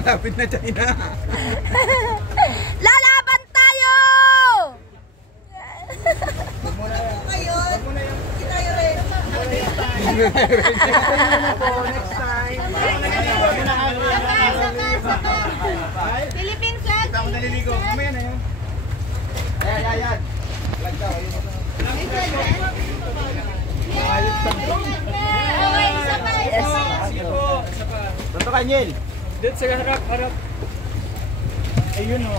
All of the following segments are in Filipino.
Malapit na China. Lalaban tayo! Next time. Philippine flag. Ako naliligo. Mamaya na yun. Ayan. Flag daw. Dito ka, Niel. Dito sa harap. Ayun o.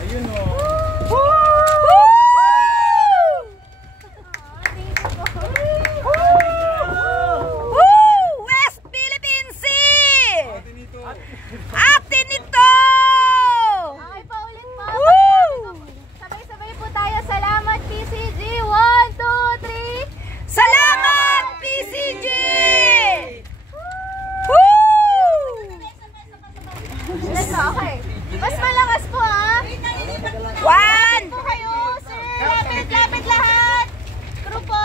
Ayun o. West Philippine Sea! Atin ito! Okay pa ulit po. Sabay-sabay po tayo. Salamat PCG. 1, 2, 3. Salamat, PCG! Okay. Mas malakas po ha. One! Po kayo, sir. Lapit lahat. Crew po.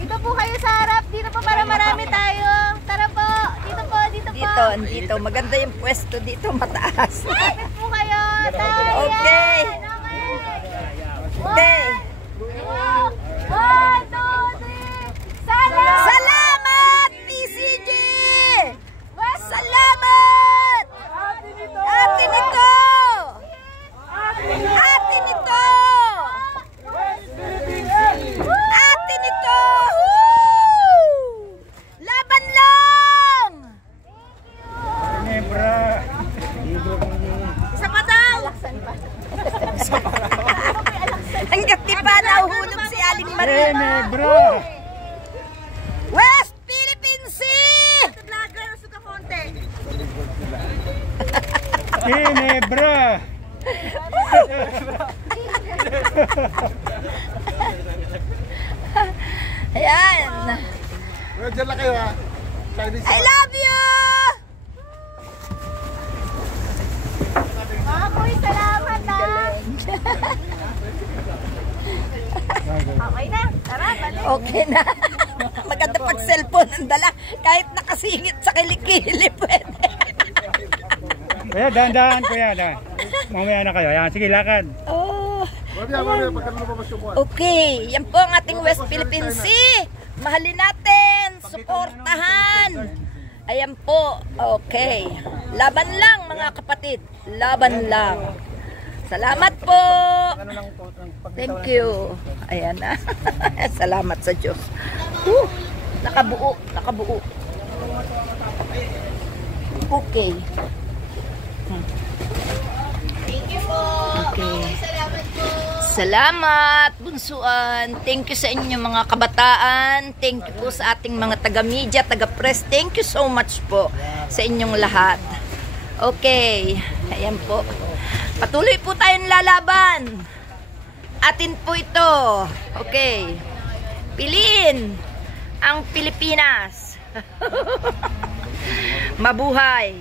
Dito po kayo sa harap. Dito po para marami tayo. Tara po. Dito po. Dito. Maganda yung pwesto dito, mataas. Lapit po kayo. Tayo. Okay. Okay. 1, 2, 3. Salamat, PCG! Salamat! Atin ito! Atin ito! Atin ito! Laban lang! Nebra. Isa pa daw! Hanggat di pa nahuhulog si Aling Maria. Nebra. West Philippine Sea! Nebra. Ayan. Diyan lang kayo ha. I love you! Mga kuy, salamat ha. Okay na. Tara, balik. Okay na. Maganda pag cellphone ang dala. Kahit nakasingit sa kilikili pwede. Kuya, dahan-dahan kuya. Mamaya na kayo. Ayan, sige, lakad. Oh. Mamaya, pagkano pa masyumuan. Okay, yan po ang ating West Philippine Sea. Mahalin natin, suportahan. Ayan po, okay. Laban lang mga kapatid, laban lang. Salamat po. Thank you. Ayan na. Salamat sa Diyos. Nakabuo. Okay. Thank you po. Okay. Salamat po. Salamat, bunsuan. Thank you sa inyo mga kabataan. Thank you po sa ating mga taga-media, taga-press. Thank you so much po sa inyong lahat. Okay. Ayan po. Patuloy po tayong lalaban. Atin po ito. Okay. Piliin ang Pilipinas. Mabuhay.